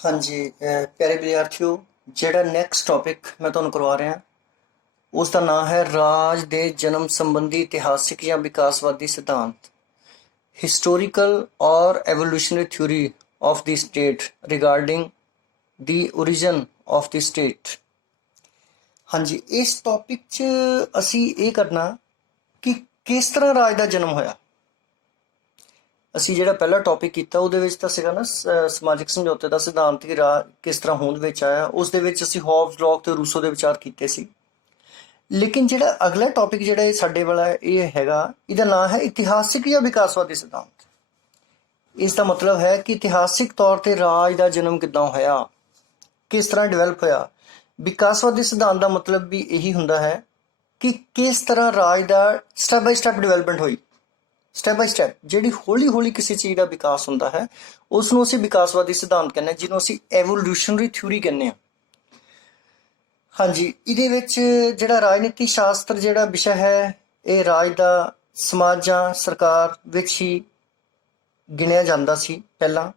हाँ जी प्यारे विद्यार्थियों, ਜਿਹੜਾ ਨੈਕਸਟ ਟੌਪਿਕ ਮੈਂ ਤੁਹਾਨੂੰ ਕਰਵਾ ਰਿਹਾ ਉਸ ਦਾ ਨਾਮ ਹੈ ਰਾਜ ਦੇ ਜਨਮ ਸੰਬੰਧੀ ਇਤਿਹਾਸਿਕ ਜਾਂ ਵਿਕਾਸਵਾਦੀ ਸਿਧਾਂਤ ਹਿਸਟੋਰੀਕਲ ਔਰ evolutionary theory of the state regarding the origin of the state. ਹਾਂਜੀ, ਇਸ ਟੌਪਿਕ 'ਚ ਅਸੀਂ ਇਹ ਕਰਨਾ ਕਿ ਕਿਸ ਤਰ੍ਹਾਂ ਰਾਜ ਦਾ ਜਨਮ ਹੋਇਆ। ਅਸੀਂ ਜਿਹੜਾ ਪਹਿਲਾ ਟੌਪਿਕ ਕੀਤਾ ਉਹਦੇ ਵਿੱਚ ਤਾਂ ਸੀਗਾ ਨਾ ਸਮਾਜਿਕ ਸਮਝੌਤੇ ਦਾ ਸਿਧਾਂਤ ਕਿ ਰਾਜ ਕਿਸ ਤਰ੍ਹਾਂ ਹੋਂਦ ਵਿੱਚ ਆਇਆ। ਉਸ ਦੇ ਵਿੱਚ ਅਸੀਂ ਹੌਬਸ, ਲੌਕ ਤੇ ਰੂਸੋ ਦੇ ਵਿਚਾਰ ਕੀਤੇ ਸੀ। ਲੇਕਿਨ ਜਿਹੜਾ ਅਗਲਾ ਟੌਪਿਕ ਜਿਹੜਾ ਇਹ ਸਾਡੇ ਵਾਲਾ ਇਹ ਹੈਗਾ, ਇਹਦਾ ਨਾਮ ਹੈ ਇਤਿਹਾਸਿਕ ਜਾਂ ਵਿਕਾਸਵਾਦੀ ਸਿਧਾਂਤ। ਇਸ ਦਾ ਮਤਲਬ ਹੈ ਕਿ ਇਤਿਹਾਸਿਕ ਤੌਰ ਤੇ ਰਾਜ ਦਾ ਜਨਮ ਕਿੱਦਾਂ ਹੋਇਆ, ਕਿਸ ਤਰ੍ਹਾਂ ਡਿਵੈਲਪ ਹੋਇਆ। ਵਿਕਾਸਵਾਦੀ ਸਿਧਾਂਤ ਦਾ ਮਤਲਬ ਵੀ ਇਹੀ ਹੁੰਦਾ ਹੈ ਕਿ ਕਿਸ ਤਰ੍ਹਾਂ ਰਾਜ ਦਾ ਸਟੈਪ ਬਾਈ ਸਟੈਪ ਡਿਵੈਲਪਮੈਂਟ ਹੋਈ। ਸਟੈਪ ਬਾਈ ਸਟੈਪ ਜਿਹੜੀ ਹੌਲੀ ਹੌਲੀ ਕਿਸੇ ਚੀਜ਼ ਦਾ ਵਿਕਾਸ ਹੁੰਦਾ ਹੈ ਉਸ ਨੂੰ ਅਸੀਂ ਵਿਕਾਸਵਾਦੀ ਸਿਧਾਂਤ ਕਹਿੰਦੇ ਹਾਂ, ਜਿਹਨੂੰ ਅਸੀਂ ਐਵੋਲੂਸ਼ਨਰੀ ਥਿਊਰੀ ਕਹਿੰਦੇ ਹਾਂ। ਹਾਂਜੀ, ਇਹਦੇ ਵਿੱਚ ਜਿਹੜਾ ਰਾਜਨੀਤੀ ਸ਼ਾਸਤਰ ਜਿਹੜਾ ਵਿਸ਼ਾ ਹੈ ਇਹ ਰਾਜ ਦਾ ਸਮਾਜਾਂ ਸਰਕਾਰ ਵਿੱਚ ਹੀ ਗਿਣਿਆ ਜਾਂਦਾ ਸੀ ਪਹਿਲਾਂ,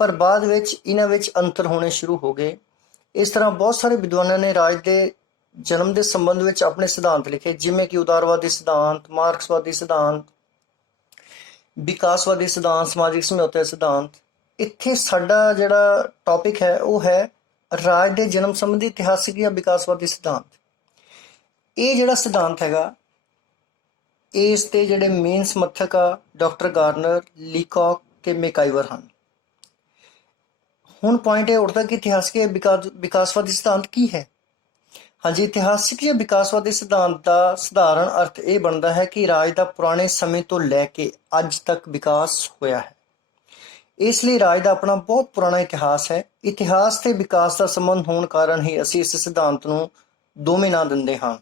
ਪਰ ਬਾਅਦ ਵਿੱਚ ਇਹਨਾਂ ਵਿੱਚ ਅੰਤਰ ਹੋਣੇ ਸ਼ੁਰੂ ਹੋ ਗਏ। ਇਸ ਤਰ੍ਹਾਂ ਬਹੁਤ ਸਾਰੇ ਵਿਦਵਾਨਾਂ ਨੇ ਰਾਜ ਦੇ ਜਨਮ ਦੇ ਸੰਬੰਧ ਵਿੱਚ ਆਪਣੇ ਸਿਧਾਂਤ ਲਿਖੇ, ਜਿਵੇਂ ਕਿ ਉਦਾਰਵਾਦੀ ਸਿਧਾਂਤ, ਮਾਰਕਸਵਾਦੀ ਸਿਧਾਂਤ, ਵਿਕਾਸਵਾਦੀ ਸਿਧਾਂਤ, ਸਮਾਜਿਕ ਸਮਝੌਤੇ ਸਿਧਾਂਤ। ਇੱਥੇ ਸਾਡਾ ਜਿਹੜਾ ਟੌਪਿਕ ਹੈ ਉਹ ਹੈ ਰਾਜ ਦੇ ਜਨਮ ਸੰਬੰਧੀ ਇਤਿਹਾਸਿਕ ਜਾਂ ਵਿਕਾਸਵਾਦੀ ਸਿਧਾਂਤ। ਇਹ ਜਿਹੜਾ ਸਿਧਾਂਤ ਹੈਗਾ ਇਸ ਦੇ ਜਿਹੜੇ ਮੇਨ ਸਮਰਥਕ ਆ ਡਾਕਟਰ ਗਾਰਨਰ, ਲੀਕੌਕ ਤੇ ਮੈਕਾਈਵਰ ਹਨ। ਹੁਣ ਪੁਆਇੰਟ ਇਹ ਉੱਠਦਾ ਕਿ ਇਤਿਹਾਸਿਕ ਵਿਕਾਸਵਾਦੀ ਸਿਧਾਂਤ ਕੀ ਹੈ। ਹਾਂਜੀ, ਇਤਿਹਾਸਿਕ ਜਾਂ ਵਿਕਾਸਵਾਦੀ ਸਿਧਾਂਤ ਦਾ ਸਧਾਰਨ ਅਰਥ ਇਹ ਬਣਦਾ ਹੈ ਕਿ ਰਾਜ ਦਾ ਪੁਰਾਣੇ ਸਮੇਂ ਤੋਂ ਲੈ ਕੇ ਅੱਜ ਤੱਕ ਵਿਕਾਸ ਹੋਇਆ ਹੈ। ਇਸ ਲਈ ਰਾਜ ਦਾ ਆਪਣਾ ਬਹੁਤ ਪੁਰਾਣਾ ਇਤਿਹਾਸ ਹੈ। ਇਤਿਹਾਸ ਤੇ ਵਿਕਾਸ ਦਾ ਸੰਬੰਧ ਹੋਣ ਕਾਰਨ ਹੀ ਅਸੀਂ ਇਸ ਸਿਧਾਂਤ ਨੂੰ ਦੋਵੇਂ ਨਾਂ ਦਿੰਦੇ ਹਾਂ।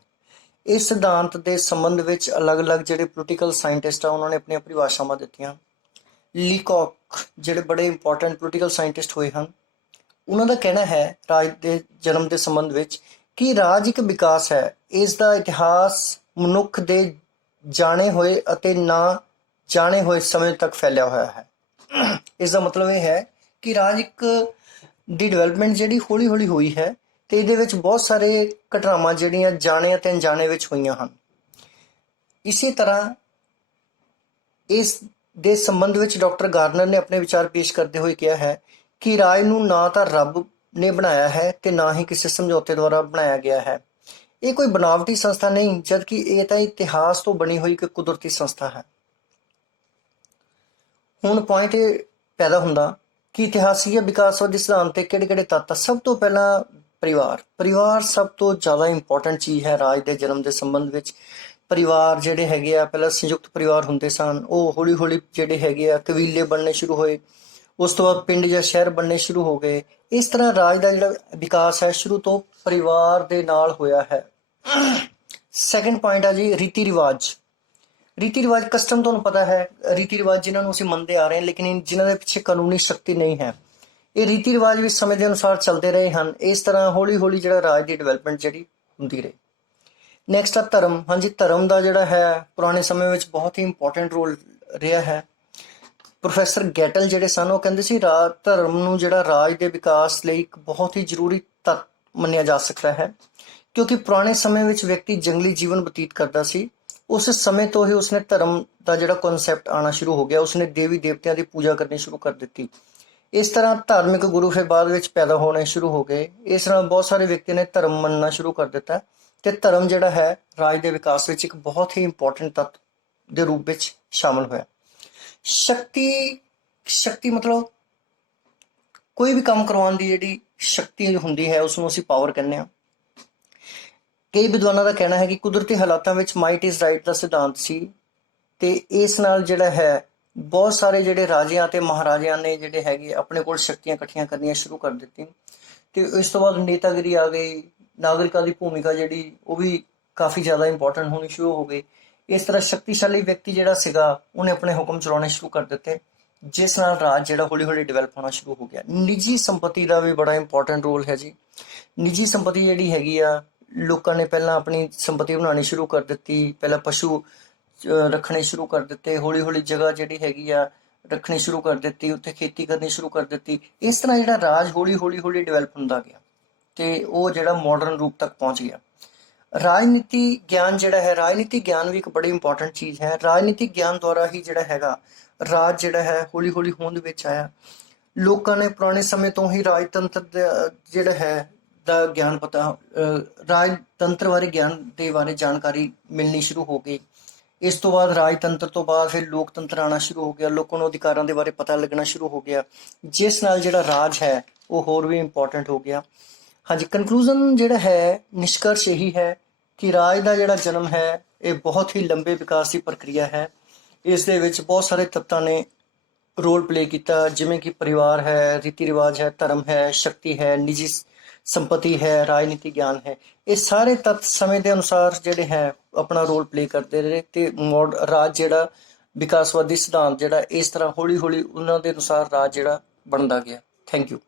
ਇਸ ਸਿਧਾਂਤ ਦੇ ਸੰਬੰਧ ਵਿੱਚ ਅਲੱਗ-ਅਲੱਗ ਜਿਹੜੇ ਪੋਲੀਟੀਕਲ ਸਾਇੰਟਿਸਟ ਆ ਉਹਨਾਂ ਨੇ ਆਪਣੀਆਂ ਪਰਿਭਾਸ਼ਾਵਾਂ ਦਿੱਤੀਆਂ। ਲੀਕੌਕ ਜਿਹੜੇ ਬੜੇ ਇੰਪੋਰਟੈਂਟ ਪੋਲੀਟੀਕਲ ਸਾਇੰਟਿਸਟ ਹੋਏ ਹਨ, ਉਹਨਾਂ ਦਾ ਕਹਿਣਾ ਹੈ ਰਾਜ ਦੇ ਜਨਮ ਦੇ ਸੰਬੰਧ ਵਿੱਚ ਕਿ ਰਾਜ ਇੱਕ ਵਿਕਾਸ ਹੈ। ਇਸ ਦਾ ਇਤਿਹਾਸ ਮਨੁੱਖ ਦੇ ਜਾਣੇ ਹੋਏ ਅਤੇ ਨਾ ਜਾਣੇ ਹੋਏ ਸਮੇਂ ਤੱਕ ਫੈਲਿਆ ਹੋਇਆ ਹੈ। ਇਸ ਦਾ ਮਤਲਬ ਇਹ ਹੈ ਕਿ ਰਾਜ ਇੱਕ ਦੀ ਡਿਵੈਲਪਮੈਂਟ ਜਿਹੜੀ ਹੌਲੀ ਹੌਲੀ ਹੋਈ ਹੈ ਤੇ ਇਹਦੇ ਵਿੱਚ ਬਹੁਤ ਸਾਰੇ ਘਟਨਾਵਾਂ ਜਿਹੜੀਆਂ ਜਾਣੇ ਅਤੇ ਅਣਜਾਣੇ ਵਿੱਚ ਹੋਈਆਂ ਹਨ। ਇਸੇ ਤਰ੍ਹਾਂ ਇਸ ਦੇ ਸੰਬੰਧ ਵਿੱਚ ਡਾਕਟਰ ਗਾਰਨਰ ਨੇ ਆਪਣੇ ਵਿਚਾਰ ਪੇਸ਼ ਕਰਦੇ ਹੋਏ ਕਿਹਾ ਹੈ ਕਿ ਰਾਜ ਨੂੰ ਨਾ ਤਾਂ ਰੱਬ ਨੇ ਬਣਾਇਆ ਹੈ ਤੇ ਨਾ ਹੀ ਕਿਸੇ ਸਮਝੌਤੇ ਦੁਆਰਾ ਬਣਾਇਆ ਗਿਆ ਹੈ। ਇਹ ਕੋਈ ਬਨਾਵਟੀ ਸੰਸਥਾ ਨਹੀਂ, ਜਦਕਿ ਇਹ ਤਾਂ ਇਤਿਹਾਸ ਤੋਂ ਬਣੀ ਹੋਈ ਇੱਕ ਕੁਦਰਤੀ ਸੰਸਥਾ ਹੈ। ਹੁਣ ਪੁਆਇੰਟ ਇਹ ਪੈਦਾ ਹੁੰਦਾ ਕਿ ਇਤਿਹਾਸਿਕ ਜਾਂ ਵਿਕਾਸਵਾਦੀ ਸਿਧਾਂਤ ਤੇ ਕਿਹੜੇ-ਕਿਹੜੇ ਤੱਤ ਆ। ਸਭ ਤੋਂ ਪਹਿਲਾਂ ਪਰਿਵਾਰ ਸਭ ਤੋਂ ਜ਼ਿਆਦਾ ਇੰਪੋਰਟੈਂਟ ਚੀਜ਼ ਹੈ ਰਾਜ ਦੇ ਜਨਮ ਦੇ ਸੰਬੰਧ ਵਿੱਚ। ਪਰਿਵਾਰ ਜਿਹੜੇ ਹੈਗੇ ਆ, ਪਹਿਲਾਂ ਸੰਯੁਕਤ ਪਰਿਵਾਰ ਹੁੰਦੇ ਸਨ, ਉਹ ਹੌਲੀ ਹੌਲੀ ਜਿਹੜੇ ਹੈਗੇ ਆ ਕਬੀਲੇ ਬਣਨੇ ਸ਼ੁਰੂ ਹੋਏ। ਉਸ ਤੋਂ ਬਾਅਦ ਪਿੰਡ ਜਾਂ ਸ਼ਹਿਰ ਬਣਨੇ ਸ਼ੁਰੂ ਹੋ ਗਏ। ਇਸ ਤਰ੍ਹਾਂ ਰਾਜ ਦਾ ਜਿਹੜਾ ਵਿਕਾਸ ਹੈ ਸ਼ੁਰੂ ਤੋਂ ਪਰਿਵਾਰ ਦੇ ਨਾਲ ਹੋਇਆ ਹੈ। ਸੈਕੰਡ ਪੁਆਇੰਟ ਆ ਜੀ ਰੀਤੀ ਰਿਵਾਜ। ਕਸਟਮ ਤੁਹਾਨੂੰ ਪਤਾ ਹੈ, ਰੀਤੀ ਰਿਵਾਜ ਜਿਨ੍ਹਾਂ ਨੂੰ ਅਸੀਂ ਮੰਨਦੇ ਆ ਰਹੇ ਹਾਂ ਲੇਕਿਨ ਜਿਨ੍ਹਾਂ ਦੇ ਪਿੱਛੇ ਕਾਨੂੰਨੀ ਸ਼ਕਤੀ ਨਹੀਂ ਹੈ। ਇਹ ਰੀਤੀ ਰਿਵਾਜ ਵੀ ਸਮੇਂ ਦੇ ਅਨੁਸਾਰ ਚੱਲਦੇ ਰਹੇ ਹਨ। ਇਸ ਤਰ੍ਹਾਂ ਹੌਲੀ ਹੌਲੀ ਜਿਹੜਾ ਰਾਜ ਦੀ ਡਿਵੈਲਪਮੈਂਟ ਜਿਹੜੀ ਹੁੰਦੀ ਰਹੀ। ਨੈਕਸਟ ਆ ਧਰਮ। ਹਾਂਜੀ, ਧਰਮ ਦਾ ਜਿਹੜਾ ਹੈ ਪੁਰਾਣੇ ਸਮੇਂ ਵਿੱਚ ਬਹੁਤ ਹੀ ਇੰਪੋਰਟੈਂਟ ਰੋਲ ਰਿਹਾ ਹੈ। ਪ੍ਰੋਫੈਸਰ ਗੈਟਲ ਜਿਹੜੇ ਸਨ ਉਹ ਕਹਿੰਦੇ ਸੀ ਧਰਮ ਨੂੰ ਜਿਹੜਾ ਰਾਜ ਦੇ ਵਿਕਾਸ ਲਈ ਇੱਕ ਬਹੁਤ ਹੀ ਜ਼ਰੂਰੀ ਤੱਤ ਮੰਨਿਆ ਜਾ ਸਕਦਾ ਹੈ, ਕਿਉਂਕਿ ਪੁਰਾਣੇ ਸਮੇਂ ਵਿੱਚ ਵਿਅਕਤੀ ਜੰਗਲੀ ਜੀਵਨ ਬਤੀਤ ਕਰਦਾ ਸੀ। ਉਸ ਸਮੇਂ ਤੋਂ ਹੀ ਉਸਨੇ ਧਰਮ ਦਾ ਜਿਹੜਾ ਕਨਸੈਪਟ ਆਉਣਾ ਸ਼ੁਰੂ ਹੋ ਗਿਆ। ਉਸਨੇ ਦੇਵੀ ਦੇਵਤਿਆਂ ਦੀ ਪੂਜਾ ਕਰਨੀ ਸ਼ੁਰੂ ਕਰ ਦਿੱਤੀ। ਇਸ ਤਰ੍ਹਾਂ ਧਾਰਮਿਕ ਗੁਰੂ ਫਿਰ ਬਾਅਦ ਵਿੱਚ ਪੈਦਾ ਹੋਣੇ ਸ਼ੁਰੂ ਹੋ ਗਏ। ਇਸ ਨਾਲ ਬਹੁਤ ਸਾਰੇ ਵਿਅਕਤੀ ਨੇ ਧਰਮ ਮੰਨਣਾ ਸ਼ੁਰੂ ਕਰ ਦਿੱਤਾ ਤੇ ਧਰਮ ਜਿਹੜਾ ਹੈ ਰਾਜ ਦੇ ਵਿਕਾਸ ਵਿੱਚ ਇੱਕ ਬਹੁਤ ਹੀ ਇੰਪੋਰਟੈਂਟ ਤੱਤ ਦੇ ਰੂਪ ਵਿੱਚ ਸ਼ਾਮਲ ਹੋਇਆ। ਸ਼ਕਤੀ ਮਤਲਬ ਕੋਈ ਵੀ ਕੰਮ ਕਰਵਾਉਣ ਦੀ ਜਿਹੜੀ ਸ਼ਕਤੀ ਹੁੰਦੀ ਹੈ ਉਸਨੂੰ ਅਸੀਂ ਪਾਵਰ ਕਹਿੰਦੇ ਹਾਂ। ਕਈ ਵਿਦਵਾਨਾਂ ਦਾ ਕਹਿਣਾ ਹੈ ਕਿ ਕੁਦਰਤੀ ਹਾਲਾਤਾਂ ਵਿੱਚ ਮਾਈਟ ਇਜ਼ ਰਾਈਟ ਦਾ ਸਿਧਾਂਤ ਸੀ ਤੇ ਇਸ ਨਾਲ ਜਿਹੜਾ ਹੈ ਬਹੁਤ ਸਾਰੇ ਜਿਹੜੇ ਰਾਜਿਆਂ ਅਤੇ ਮਹਾਰਾਜਿਆਂ ਨੇ ਜਿਹੜੇ ਹੈਗੇ ਆਪਣੇ ਕੋਲ ਸ਼ਕਤੀਆਂ ਇਕੱਠੀਆਂ ਕਰਨੀਆਂ ਸ਼ੁਰੂ ਕਰ ਦਿੱਤੀਆਂ ਤੇ ਇਸ ਤੋਂ ਬਾਅਦ ਨੇਤਾਗਿਰੀ ਆ ਗਈ। ਨਾਗਰਿਕਾਂ ਦੀ ਭੂਮਿਕਾ ਜਿਹੜੀ ਉਹ ਵੀ ਕਾਫੀ ਜ਼ਿਆਦਾ ਇੰਪੋਰਟੈਂਟ ਹੋਣੀ ਸ਼ੁਰੂ ਹੋ ਗਈ। ਇਸ ਤਰ੍ਹਾਂ ਸ਼ਕਤੀਸ਼ਾਲੀ ਵਿਅਕਤੀ ਜਿਹੜਾ ਸੀਗਾ ਉਹਨੇ ਆਪਣੇ ਹੁਕਮ ਚਲਾਉਣੇ ਸ਼ੁਰੂ ਕਰ ਦਿੱਤੇ, ਜਿਸ ਨਾਲ ਰਾਜ ਜਿਹੜਾ ਹੌਲੀ ਹੌਲੀ ਡਿਵੈਲਪ ਹੋਣਾ ਸ਼ੁਰੂ ਹੋ ਗਿਆ। ਨਿੱਜੀ ਸੰਪਤੀ ਦਾ ਵੀ ਬੜਾ ਇੰਪੋਰਟੈਂਟ ਰੋਲ ਹੈ ਜੀ। ਨਿੱਜੀ ਸੰਪਤੀ ਜਿਹੜੀ ਹੈਗੀ ਆ, ਲੋਕਾਂ ਨੇ ਪਹਿਲਾਂ ਆਪਣੀ ਸੰਪਤੀ ਬਣਾਉਣੀ ਸ਼ੁਰੂ ਕਰ ਦਿੱਤੀ। ਪਹਿਲਾਂ ਪਸ਼ੂ ਰੱਖਣੇ ਸ਼ੁਰੂ ਕਰ ਦਿੱਤੇ। ਹੌਲੀ ਹੌਲੀ ਜਗ੍ਹਾ ਜਿਹੜੀ ਹੈਗੀ ਆ ਰੱਖਣੀ ਸ਼ੁਰੂ ਕਰ ਦਿੱਤੀ, ਉੱਥੇ ਖੇਤੀ ਕਰਨੀ ਸ਼ੁਰੂ ਕਰ ਦਿੱਤੀ। ਇਸ ਤਰ੍ਹਾਂ ਜਿਹੜਾ ਰਾਜ ਹੌਲੀ ਹੌਲੀ ਹੌਲੀ ਡਿਵੈਲਪ ਹੁੰਦਾ ਗਿਆ ਤੇ ਉਹ ਜਿਹੜਾ ਮਾਡਰਨ ਰੂਪ ਤੱਕ ਪਹੁੰਚ ਗਿਆ। ਰਾਜਨੀਤੀ ਗਿਆਨ ਜਿਹੜਾ ਹੈ, ਰਾਜਨੀਤੀ ਗਿਆਨ ਵੀ ਇੱਕ ਬੜੀ ਇੰਪੋਰਟੈਂਟ ਚੀਜ਼ ਹੈ। ਰਾਜਨੀਤੀ ਗਿਆਨ ਦੁਆਰਾ ਹੀ ਜਿਹੜਾ ਹੈਗਾ ਰਾਜ ਜਿਹੜਾ ਹੈ ਹੌਲੀ ਹੌਲੀ ਹੋਂਦ ਵਿੱਚ ਆਇਆ। ਲੋਕਾਂ ਨੇ ਪੁਰਾਣੇ ਸਮੇਂ ਤੋਂ ਹੀ ਰਾਜਤੰਤਰ ਦਾ ਜਿਹੜਾ ਹੈ ਦਾ ਗਿਆਨ ਪਤਾ, ਰਾਜਤੰਤਰ ਬਾਰੇ ਗਿਆਨ ਦੇ ਬਾਰੇ ਜਾਣਕਾਰੀ ਮਿਲਣੀ ਸ਼ੁਰੂ ਹੋ ਗਈ। ਇਸ ਤੋਂ ਬਾਅਦ ਰਾਜਤੰਤਰ ਤੋਂ ਬਾਅਦ ਫਿਰ ਲੋਕਤੰਤਰ ਆਉਣਾ ਸ਼ੁਰੂ ਹੋ ਗਿਆ। ਲੋਕਾਂ ਨੂੰ ਅਧਿਕਾਰਾਂ ਦੇ ਬਾਰੇ ਪਤਾ ਲੱਗਣਾ ਸ਼ੁਰੂ ਹੋ ਗਿਆ, ਜਿਸ ਨਾਲ ਜਿਹੜਾ ਰਾਜ ਹੈ ਉਹ ਹੋਰ ਵੀ ਇੰਪੋਰਟੈਂਟ ਹੋ ਗਿਆ। ਹਾਂਜੀ, ਕਨਕਲੂਜ਼ਨ ਜਿਹੜਾ ਹੈ, ਨਿਸ਼ਕਰਸ਼ ਇਹੀ ਹੈ ਕਿ ਰਾਜ ਦਾ ਜਿਹੜਾ ਜਨਮ ਹੈ ਇਹ ਬਹੁਤ ਹੀ ਲੰਬੇ ਵਿਕਾਸ ਦੀ ਪ੍ਰਕਿਰਿਆ ਹੈ। ਇਸ ਦੇ ਵਿੱਚ ਬਹੁਤ ਸਾਰੇ ਤੱਤਾਂ ਨੇ ਰੋਲ ਪਲੇ ਕੀਤਾ, ਜਿਵੇਂ ਕਿ ਪਰਿਵਾਰ ਹੈ, ਰੀਤੀ ਰਿਵਾਜ ਹੈ, ਧਰਮ ਹੈ, ਸ਼ਕਤੀ ਹੈ, ਨਿੱਜੀ ਸੰਪਤੀ ਹੈ, ਰਾਜਨੀਤੀ ਗਿਆਨ ਹੈ। ਇਹ ਸਾਰੇ ਤੱਤ ਸਮੇਂ ਦੇ ਅਨੁਸਾਰ ਜਿਹੜੇ ਹੈ ਆਪਣਾ ਰੋਲ ਪਲੇ ਕਰਦੇ ਰਹੇ ਤੇ ਰਾਜ ਜਿਹੜਾ ਵਿਕਾਸਵਾਦੀ ਸਿਧਾਂਤ ਜਿਹੜਾ ਇਸ ਤਰ੍ਹਾਂ ਹੌਲੀ ਹੌਲੀ ਉਹਨਾਂ ਦੇ ਅਨੁਸਾਰ ਰਾਜ ਜਿਹੜਾ ਬਣਦਾ ਗਿਆ। Thank you.